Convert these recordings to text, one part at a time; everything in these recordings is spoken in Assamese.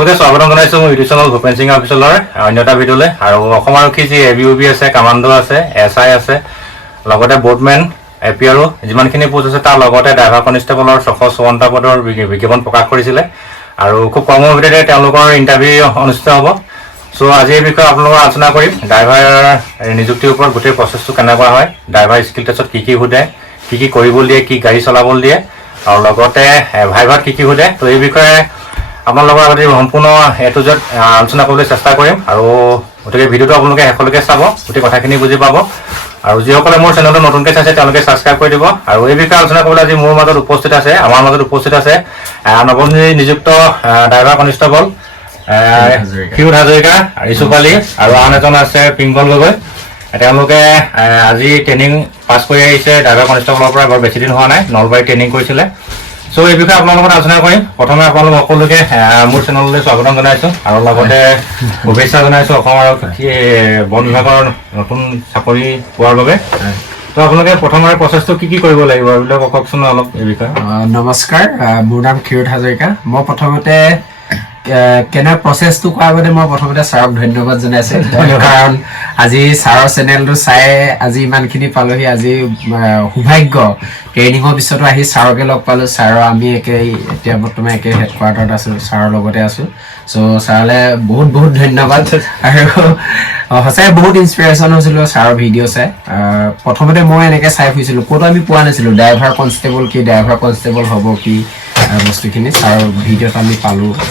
সকলোকে স্বাগতম জনাইছো মোৰ ইউটিউব চেনেল ভূপেন সিং অফিচিয়েলৰ অন্য এটা ভিডিঅ'লৈ। আৰু অসম আৰক্ষী যি এবিউবি আছে, কামাণ্ডো আছে, এছআই আছে, লগতে বোটমেন এপিআৰও যিমানখিনি পোষ্ট আছে তাৰ লগতে ড্ৰাইভাৰ কনষ্টেবলৰ 654টা পদৰ বিজ্ঞাপন প্ৰকাশ কৰিছিলে আৰু খুব কম সময়ৰ ভিতৰতে তেওঁলোকৰ ইণ্টাৰভিউ অনুষ্ঠিত হ'ব। চ' আজি এই বিষয়ে আপোনালোকৰ আলোচনা কৰিম। ড্ৰাইভাৰ নিযুক্তিৰ ওপৰত গোটেই প্ৰচেছটো কেনেকুৱা হয়, ড্ৰাইভাৰ স্কিল টেষ্টত কি সোধে, কি কৰিবলৈ দিয়ে, কি গাড়ী চলাবলৈ দিয়ে, আৰু লগতে ভাইভাত কি সোধে। তো এই বিষয়ে আপোনালোকৰ আগতে সম্পূৰ্ণ এটো জেড আলোচনা কৰিবলৈ চেষ্টা কৰিম আৰু গতিকে ভিডিঅ'টো আপোনালোকে শেষলৈকে চাব, গোটেই কথাখিনি বুজি পাব। আৰু যিসকলে মোৰ চেনেলটো নতুনকৈ চাইছে তেওঁলোকে ছাবস্ক্ৰাইব কৰি দিব। আৰু এই বিষয়ে আলোচনা কৰিবলৈ আজি মোৰ মাজত উপস্থিত আছে, আমাৰ মাজত উপস্থিত আছে নৱনিযুক্ত ড্ৰাইভাৰ কনষ্টেবল ক্ষীৰোদ হাজৰিকা, ৰিচুক আলী আৰু আন এজন আছে পিংকল গগৈ। তেওঁলোকে আজি ট্ৰেইনিং পাছ কৰি আহিছে ড্ৰাইভাৰ কনষ্টেবলৰ পৰা, বৰ বেছি দিন হোৱা নাই, নলবাৰীত ট্ৰেইনিং কৰিছিলে। চ' এই বিষয়ে আপোনালোকৰ লগত আলোচনা কৰিম। প্ৰথমে আপোনালোক সকলোকে মোৰ চেনেললৈ স্বাগতম জনাইছোঁ আৰু লগতে শুভেচ্ছা জনাইছোঁ অসম আৰক্ষী বন বিভাগৰ নতুন চাকৰি পোৱাৰ বাবে। তো আপোনালোকে প্ৰথমে প্ৰচেছটো কি কৰিব লাগিব এইবিলাক কওকচোন অলপ এই বিষয়ে। নমস্কাৰ, মোৰ নাম ক্ষীৰোদ হাজৰিকা। মই প্ৰথমতে কেনে প্ৰচেছটো কৰাৰ আগতে মই প্ৰথমতে ছাৰক ধন্যবাদ জনাইছোঁ, কাৰণ আজি ছাৰৰ চেনেলটো চাই আজি ইমানখিনি পালোহি। আজি সৌভাগ্য, ট্ৰেইনিঙৰ পিছতো আহি ছাৰকে লগ পালোঁ। ছাৰৰ আমি এতিয়া বৰ্তমান একে হেডকোৱাৰ্টাৰত আছোঁ, ছাৰৰ লগতে আছোঁ। চ' ছাৰলৈ বহুত বহুত ধন্যবাদ। আৰু সঁচাই বহুত ইনস্পিৰেশ্যন হৈছিলোঁ ছাৰৰ ভিডিঅ' চাই। প্ৰথমতে মই এনেকৈ চাই ফুৰিছিলোঁ, ক'তো আমি পোৱা নাছিলোঁ ড্ৰাইভাৰ কনষ্টেবল কি, ড্ৰাইভাৰ কনষ্টেবল হ'ব কি বস্তুখিনি ছাৰৰ ভিডিঅ'ত আমি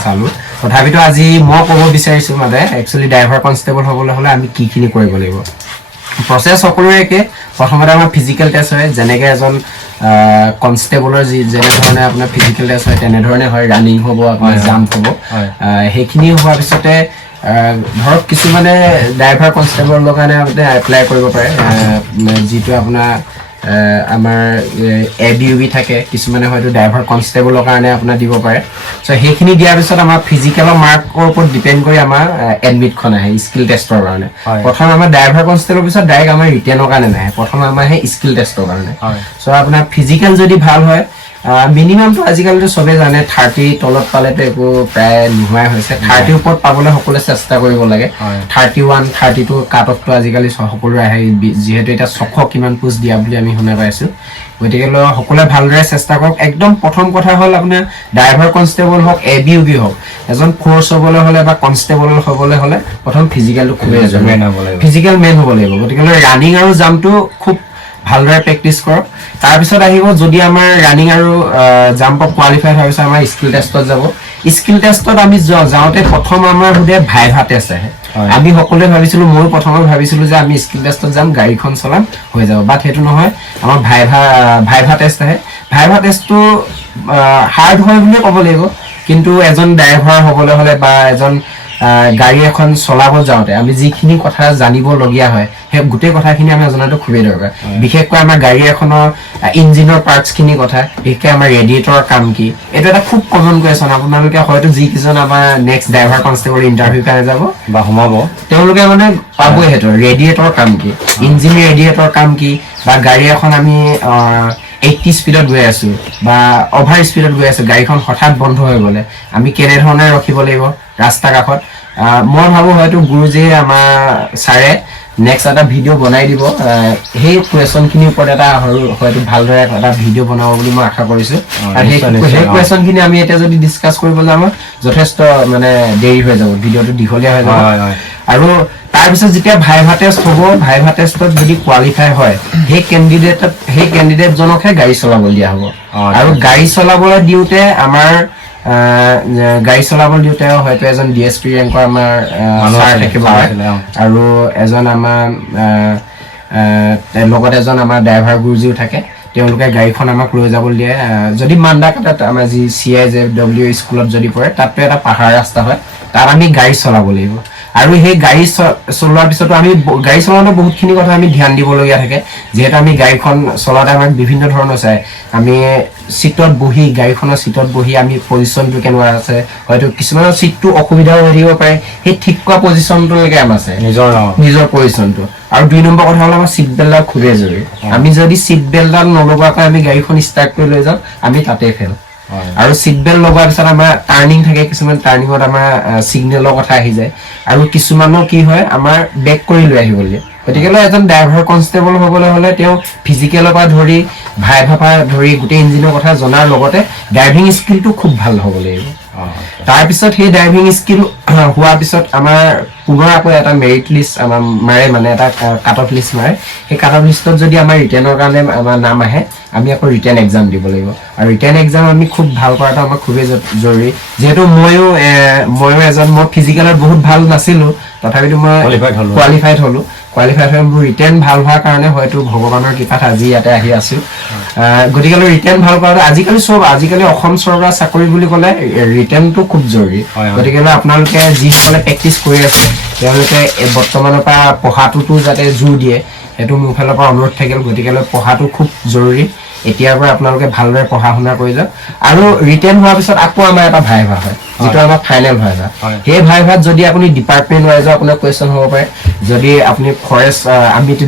চালোঁ। তথাপিতো আজি মই ক'ব বিচাৰিছোঁ মানে একচুৱেলি ড্ৰাইভাৰ কনষ্টেবল হ'বলৈ হ'লে আমি কিখিনি কৰিব লাগিব। প্ৰচেছ সকলোৰে একে। প্ৰথমতে আমাৰ ফিজিকেল টেষ্ট হয়, যেনেকৈ এজন কনষ্টেবলৰ যেনেধৰণে আপোনাৰ ফিজিকেল টেষ্ট হয় তেনেধৰণে হয়। ৰানিং হ'ব, আপোনাৰ জাম্প হ'ব। সেইখিনি হোৱাৰ পিছতে ধৰক কিছুমানে ড্ৰাইভাৰ কনষ্টেবলৰ কাৰণে আপুনি এপ্লাই কৰিব পাৰে, যিটো আপোনাৰ আমাৰ এবিউবি থাকে, কিছুমানে হয়তো ড্ৰাইভাৰ কনষ্টেবলৰ কাৰণে আপোনাৰ দিব পাৰে। চ' সেইখিনি দিয়াৰ পিছত আমাৰ ফিজিকেলৰ মাৰ্কৰ ওপৰত ডিপেণ্ড কৰি আমাৰ এডমিটখন আহে স্কিল টেষ্টৰ কাৰণে। প্ৰথম আমাৰ ড্ৰাইভাৰ কনষ্টেবলৰ পিছত ডাইৰেক্ট আমাৰ ৰিটেনৰ কাৰণে নাহে, প্ৰথম আমাৰ আহে স্কিল টেষ্টৰ কাৰণে। চ' আপোনাৰ ফিজিকেল যদি ভাল হয়, মিনিমামটো আজিকালিতো চবেই জানে 30 তলত পালেতো একো প্ৰায় নোহোৱাই হৈছে। 30 ওপৰত পাবলৈ সকলোৱে চেষ্টা কৰিব লাগে। 31, 32 কাট অফটো আজিকালি সকলোৰে আহে, যিহেতু এতিয়া 600 কিমান পোষ্ট দিয়া বুলি আমি শুনা পাইছোঁ। গতিকে সকলোৱে ভালদৰে চেষ্টা কৰক। একদম প্ৰথম কথা হ'ল আপোনাৰ ড্ৰাইভাৰ কনষ্টেবল হওক, এবিউবি হওক, এজন ফ'ৰ্চ হ'বলৈ হ'লে বা কনষ্টেবল হ'বলৈ হ'লে প্ৰথম ফিজিকেলটো খুবেই ফিজিকেল মেন হ'ব লাগিব। গতিকে ৰানিং আৰু জাম্পটো খুব ভালদৰে প্ৰেক্টিচ কৰক। তাৰপিছত আহিব, যদি আমাৰ ৰানিং আৰু জাম্পত কোৱালিফাই হোৱাৰ পিছত আমাৰ স্কিল টেষ্টত যাব। স্কিল টেষ্টত আমি যাওঁতে প্ৰথম আমাৰ সোধে ভাইভা টেষ্ট আহে। আমি সকলোৱে ভাবিছিলোঁ, ময়ো প্ৰথমে ভাবিছিলোঁ যে আমি স্কিল টেষ্টত যাম, গাড়ীখন চলাম, হৈ যাব। বাট সেইটো নহয়, আমাৰ ভাইভা টেষ্ট আহে। ভাইভা টেষ্টটো হাৰ্ড হয় বুলিয়ে ক'ব লাগিব, কিন্তু এজন ড্ৰাইভাৰ হ'বলৈ হ'লে বা এজন গাড়ী এখন চলাব যাওঁতে আমি যিখিনি কথা জানিবলগীয়া হয়, সেই গোটেই কথাখিনি আমি জনাটো খুবেই দৰকাৰ। বিশেষকৈ আমাৰ গাড়ী এখনৰ ইঞ্জিনৰ পাৰ্টছখিনি কথা, বিশেষকৈ আমাৰ ৰেডিয়েটৰৰ কাম কি, এইটো এটা খুব কমন কুৱেশ্যন। আপোনালোকে হয়তো যিকেইজন আমাৰ নেক্সট ড্ৰাইভাৰ কনষ্টেবল ইণ্টাৰভিউ কাৰণে যাব বা সোমাব, তেওঁলোকে মানে পাবই সেইটো ৰেডিয়েটৰ কাম কি, ইঞ্জিন ৰেডিয়েটৰ কাম কি, বা গাড়ী এখন আমি 80 স্পীডত গৈ আছোঁ বা অভাৰ স্পীডত গৈ আছোঁ, গাড়ীখন হঠাৎ বন্ধ হৈ গ'লে আমি কেনেধৰণে ৰখিব লাগিব ৰাস্তা কাষত। মই ভাবোঁ হয়তো গুৰুজীয়ে আমাৰ ছাৰে নেক্সট এটা ভিডিঅ' বনাই দিব, সেই কুৱেশ্যনখিনিৰ ওপৰত এটা হয়তো ভালদৰে এটা ভিডিঅ' বনাব বুলি মই আশা কৰিছোঁ। আৰু সেই কুৱেশ্যনখিনি আমি এতিয়া যদি ডিছকাছ কৰিব যাওঁ যথেষ্ট মানে দেৰি হৈ যাব, ভিডিঅ'টো দীঘলীয়া হৈ যাব। আৰু তাৰপিছত যেতিয়া ভাইভা টেষ্ট হ'ব, ভাইভা টেষ্টত যদি কোৱালিফাই হয়, সেই কেণ্ডিডেটজনকহে গাড়ী চলাবলৈ দিয়া হ'ব। আৰু গাড়ী চলাবলৈ দিওঁতে হয়তো এজন DSP ৰেংকৰ আমাৰ ছাৰ থাকিব আৰু এজন আমাৰ লগত এজন আমাৰ ড্ৰাইভাৰ গুৰুজীও থাকে। তেওঁলোকে গাড়ীখন আমাক লৈ যাবলৈ দিয়ে। যদি মান্দাকাটাত আমাৰ যি CIJW স্কুলত যদি পৰে, তাততো এটা পাহাৰ ৰাস্তা হয়, তাত আমি গাড়ী চলাব লাগিব। আৰু সেই গাড়ী চলোৱাৰ পিছতো আমি গাড়ী চলাওঁতে বহুতখিনি কথা আমি ধ্যান দিবলগীয়া থাকে, যিহেতু আমি গাড়ীখন চলাওঁতে আমাক বিভিন্ন ধৰণৰ চাই। আমি চিটত বহি, গাড়ীখনৰ চিটত বহি আমি পজিশ্যনটো কেনেকুৱা আছে, হয়তো কিছুমানৰ চিটটো অসুবিধাও হৈ থাকিব পাৰে, সেই ঠিক কৰা পজিশ্যনটোলৈকে আমাৰ আছে নিজৰ পজিশ্যনটো। আৰু 2 নম্বৰ কথা হ'ল আমাৰ চিট বেল্টডাল খুবেই জৰুৰী। আমি যদি চিট বেল্টডাল নলগোৱাকৈ আমি গাড়ীখন ষ্টাৰ্ট কৰি লৈ যাওঁ, আমি তাতেই ফেল। আৰু সিট বেল্ট লগোৱাৰ পিছত আমাৰ টাৰ্নিং থাকে, কিছুমান টাৰ্নিঙত আমাৰ সিগনেলৰ কথা আহি যায়, আৰু কিছুমানৰ কি হয় আমাৰ বেক কৰি লৈ আহিব লাগে। গতিকে এজন ড্ৰাইভাৰ কনষ্টেবল হ'বলৈ হ'লে তেওঁ ফিজিকেলৰ পৰা ধৰি ভাইভাৰ পৰা ধৰি গোটেই ইঞ্জিনৰ কথা জনাৰ লগতে ড্ৰাইভিং স্কিলটো খুব ভাল হ'ব লাগিব। তাৰপিছত সেই ড্ৰাইভিং স্কিল হোৱাৰ পিছত আমাৰ পুনৰ আকৌ এটা মেৰিট লিষ্ট আমাৰ মাৰে, মানে এটা কাট অফ লিষ্ট মাৰে। সেই কাট অফ লিষ্টত যদি আমাৰ ৰিটেনৰ কাৰণে আমাৰ নাম আহে, আমি আকৌ ৰিটেন এক্সাম দিব লাগিব। আৰু ৰিটেন এক্সাম আমি খুব ভাল কৰাটো আমাৰ খুবেই জৰুৰী। যিহেতু ময়ো মই ফিজিকেলত বহুত ভাল নাছিলোঁ, তথাপিতো মই কোৱালিফাইড হ'লোঁ। কোৱালিফাইড হৈ মোৰ ৰিটেন ভাল হোৱাৰ কাৰণে হয়তো ভগৱানৰ কৃপাত আজি ইয়াতে আহি আছো। গতিকে ৰিটেন ভাল কৰাটো আজিকালি অসম চৰকাৰৰ চাকৰি বুলি ক'লে ৰিটেনটো খুব জৰুৰী। গতিকে আপোনালোকে যিসকলে প্ৰেক্টিচ কৰি আছে তেওঁলোকে বৰ্তমানৰ পৰা পঢ়াটোতো যাতে জোৰ দিয়ে, সেইটো মোৰ ফালৰ পৰা অনুৰোধ থাকিল। গতিকে পঢ়াটো খুব জৰুৰী। এতিয়াৰ পৰা আপোনালোকে ভালদৰে পঢ়া শুনা কৰি যাওক। আৰু ৰিটেন হোৱাৰ পিছত আকৌ আমাৰ এটা ভাইভা হয়, যিটো আমাৰ ফাইনেল ভাইভা। সেই ভাইভাত যদি আপুনি ডিপাৰ্টমেণ্ট ৱাইজৰ আপোনাৰ কুৱেশ্যন হ'ব পাৰে। যদি আপুনি ফৰেষ্ট,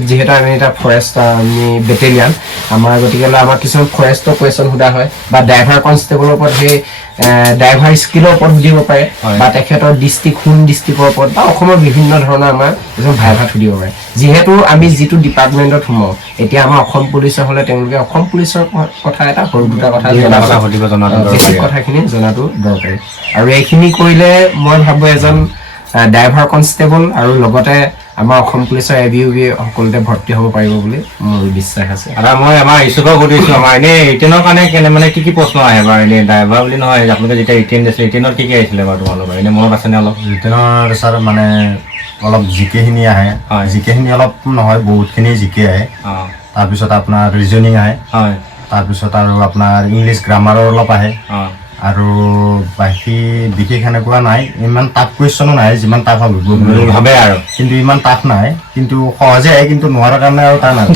যিহেতু আমি এটা ফৰেষ্ট আমি বেটেলিয়ান আমাৰ, গতিকে আমাৰ কিছুমান ফৰেষ্টৰ কুৱেশ্যন সোধা হয়, বা ড্ৰাইভাৰ কনষ্টেবলৰ ওপৰত সেই ড্ৰাইভাৰ স্কিলৰ ওপৰত সুধিব পাৰে, বা তেখেতৰ ডিষ্ট্ৰিক্ট কোন ডিষ্ট্ৰিক্টৰ ওপৰত, বা অসমৰ বিভিন্ন ধৰণৰ আমাৰ কিছুমান ভাইভাত সুধিব পাৰে। যিহেতু আমি যিটো ডিপাৰ্টমেণ্টত সোমাওঁ, এতিয়া আমাৰ অসম পুলিচৰ হ'লে তেওঁলোকে অসম পুলিচৰ কথা এটা সৰু দুটা কথা কথাখিনি জনাটো দৰকাৰী। আৰু এইখিনি কৰিলে মই ভাবোঁ এজন ড্ৰাইভাৰ কনষ্টেবল আৰু লগতে আমাৰ অসম পুলিচৰ ABUB সকলোতে ভৰ্তি হ'ব পাৰিব বুলি মোৰ বিশ্বাস আছে। আৰু মই আমাৰ ইচ্ছুকক সুধিছোঁ, আমাৰ এনেই ৰিটেনৰ কাৰণে মানে কি প্ৰশ্ন আহে বাৰু? এনেই ড্ৰাইভাৰ বুলি নহয়, আপোনালোকে যেতিয়া ৰিটেন দিছিলে, ৰিটেনত কি আহিছিলে বাৰু তোমালোকৰ? এনেই মনত আছেনে অলপ? ৰিটেনৰ ছাৰ মানে অলপ জিকেখিনি আহে, জিকেখিনি অলপ নহয় বহুতখিনি জিকে আহে। তাৰপিছত আপোনাৰ ৰিজনিং আহে, তাৰপিছত আৰু আপোনাৰ ইংলিছ গ্ৰামাৰৰ অলপ আহে। আৰু বাকী বিশেষ এনেকুৱা নাই, ইমান টাফ কুৱেশ্যনো নাই, যিমান টাফ ভাবে আৰু, কিন্তু ইমান টাফ নাই, কিন্তু সহজে আহে, কিন্তু নোৱাৰাৰ কাৰণে আৰু টান আৰু।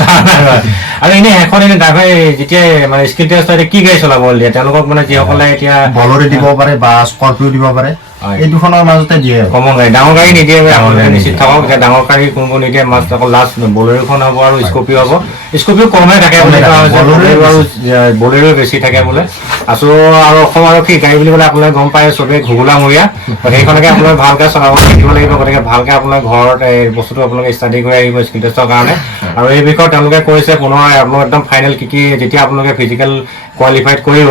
আৰু এনেই এখন ড্ৰাইভাৰ যেতিয়া মানে স্কিল টেষ্ট কি গাড়ী চলাব দিয়ে তেওঁলোকক, মানে যিসকলে এতিয়া বলৰে দিব পাৰে বা স্কৰপিঅ দিব পাৰে, এই দুখনৰ মাজতে দিয়ে। কমন গাড়ী, ডাঙৰ গাড়ী নিদিয়ে, নিশ্চিত থাকক যে ডাঙৰ গাড়ী কোন নিদিয়ে। মাষ্ট অকল লাষ্ট বলেৰোখন হ'ব আৰু স্কৰপিঅ হ'ব। স্কৰপিঅ কমে থাকে বোলে, বলেৰো বেছি থাকে বোলে। আৰু অসম আৰক্ষী গাড়ী বুলি ক'লে আপোনালোকে গম পায় চবেই ঘুগুলামূৰীয়া, সেইখনকে আপোনালোকে ভালকৈ চলাব শিকিব লাগিব। গতিকে ভালকৈ আপোনাৰ ঘৰত এই বস্তুটো আপোনালোকে ষ্টাডি কৰি আহিব স্কিল টেষ্টৰ কাৰণে। আৰু এই বিষয়ে তেওঁলোকে কৈছে পুনৰ আপোনালোক একদম ফাইনেল কি যেতিয়া আপোনালোকে ফিজিকেল কোৱালিফাইড কৰিব,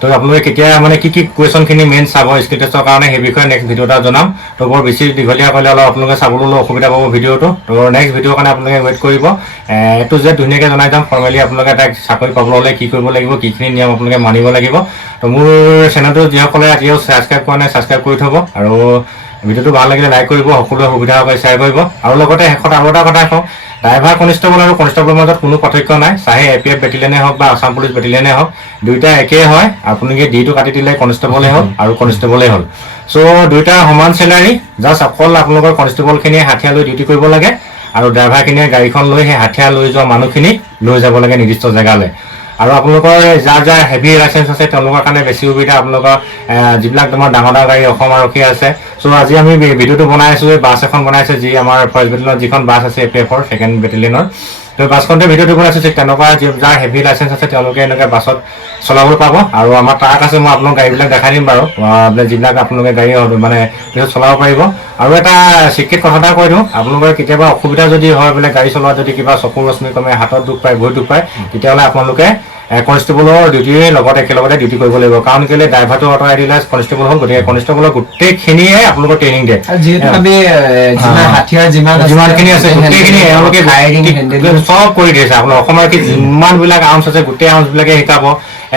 তো আপোনালোকে কেতিয়া মানে কি কুৱেশ্যনখিনি মেইন চাব স্কিল টেষ্টৰ কাৰণে, সেই বিষয়ে নেক্সট ভিডিঅ' এটা জনাম। তো বৰ বেছি দীঘলীয়া কৰিলে অলপ আপোনালোকে চাবলৈ অলপ অসুবিধা পাব ভিডিঅ'টো। তো নেক্সট ভিডিঅ'ৰ কাৰণে আপোনালোকে ৱেইট কৰিব। এইটো যে ধুনীয়াকৈ জনাই যাম ফৰ্মেলি আপোনালোকে এটা চাকৰি পাবলৈ হ'লে কি কৰিব লাগিব, কিখিনি নিয়ম আপোনালোকে মানিব লাগিব। তো মোৰ চেনেলটো যিসকলে আজিও ছাবস্ক্ৰাইব কৰা নাই ছাবস্ক্ৰাইব কৰি থ'ব, আৰু ভিডিঅ'টো ভাল লাগিলে লাইক কৰিব, সকলোৱে সুবিধা পাই শ্বেয়াৰ কৰিব। আৰু লগতে শেষত আৰু এটা কথা কওঁ, ড্ৰাইভাৰ কনষ্টেবল আৰু কনষ্টেবলৰ মাজত কোনো পাৰ্থক্য নাই। চাহে APF বেটেলিয়নে হওক বা আছাম পুলিচ বেটেলিয়নে হওক, দুইটা একেই হয়। আপোনালোকে ডিটো কাটি দিলে কনষ্টেবলেই হ'ল আৰু কনষ্টেবলেই হ'ল। চ' দুইটা সমান চেলাৰী, জাষ্ট অকল আপোনালোকৰ কনষ্টেবলখিনিয়ে হাঠিয়াৰ লৈ ডিউটি কৰিব লাগে, আৰু ড্ৰাইভাৰখিনিয়ে গাড়ীখন লৈ সেই হাঠিয়াৰ লৈ যোৱা মানুহখিনিক লৈ যাব লাগে নিৰ্দিষ্ট জেগালৈ। আৰু আপোনালোকৰ যাৰ যাৰ হেভি লাইচেঞ্চ আছে তেওঁলোকৰ কাৰণে বেছি সুবিধা। আপোনালোকৰ যিবিলাক তোমাৰ ডাঙৰ ডাঙৰ গাড়ী অসম আৰক্ষী আছে। চ' আজি আমি ভিডিঅ'টো বনাই আছোঁ, এই বাছ এখন বনাইছে, যি আমাৰ ফাৰ্ষ্ট বেটেলিয়নৰ যিখন বাছ আছে APFৰ ছেকেণ্ড বেটেলিয়নৰ। তো বাছখনতে ভিডিঅ'টো বনাইছোঁ, ঠিক তেনেকুৱা যাৰ হেভি লাইচেঞ্চ আছে তেওঁলোকে এনেকৈ বাছত চলাবলৈ পাব। আৰু আমাৰ ট্ৰাক আছে, মই আপোনাক গাড়ীবিলাক দেখাই দিম বাৰু, যিবিলাক আপোনালোকে গাড়ী মানে পিছত চলাব পাৰিব। আৰু এটা চিক্ৰেট কথা এটা কৈ দিওঁ, আপোনালোকৰ কেতিয়াবা অসুবিধা যদি হয়, বোলে গাড়ী চলোৱা যদি কিবা চকুৰ ৰশ্মি কমে, হাতত দুখ পায়, ভৰিত দুখ পায়, তেতিয়াহ'লে আপোনালোকে কনষ্টেবলৰ ডিউটিৰ লগত একেলগতে ডিউটি কৰিব লাগিব। কাৰণ কেলৈ ড্ৰাইভাৰটো অঁতৰাই দিলে কনষ্টেবল হ'ল, গতিকে কনষ্টেবলৰ গোটেইখিনিয়ে আপোনালোকৰ ট্ৰেইনিং দিয়ে। যিমানখিনি আছে গোটেইখিনি এওঁলোকে চব কৰি দিছে। আপোনাৰ অসম আৰক্ষীত যিমানবিলাক আৰ্মছ আছে গোটেই আৰ্মছবিলাকে শিকাব,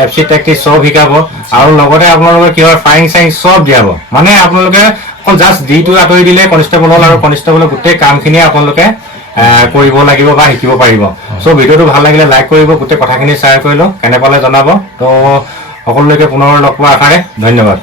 FC টেকটিক্স চব শিকাব, আৰু লগতে আপোনালোকে কি হয় ফায়াৰিং চাইং চব দিয়াব। মানে আপোনালোকে অকল জাষ্ট ডিটো আঁতৰি দিলে কনষ্টেবল হ'ল, আৰু কনষ্টেবলৰ গোটেই কামখিনিয়ে আপোনালোকে কৰিব লাগিব বা শিকিব পাৰিব। চ' ভিডিঅ'টো ভাল লাগিলে লাইক কৰিব, গোটেই কথাখিনি শ্বেয়াৰ কৰিলোঁ, কেনে পালে জনাব। তো সকলোলৈকে পুনৰ লগ পোৱাৰ আশাৰে ধন্যবাদ।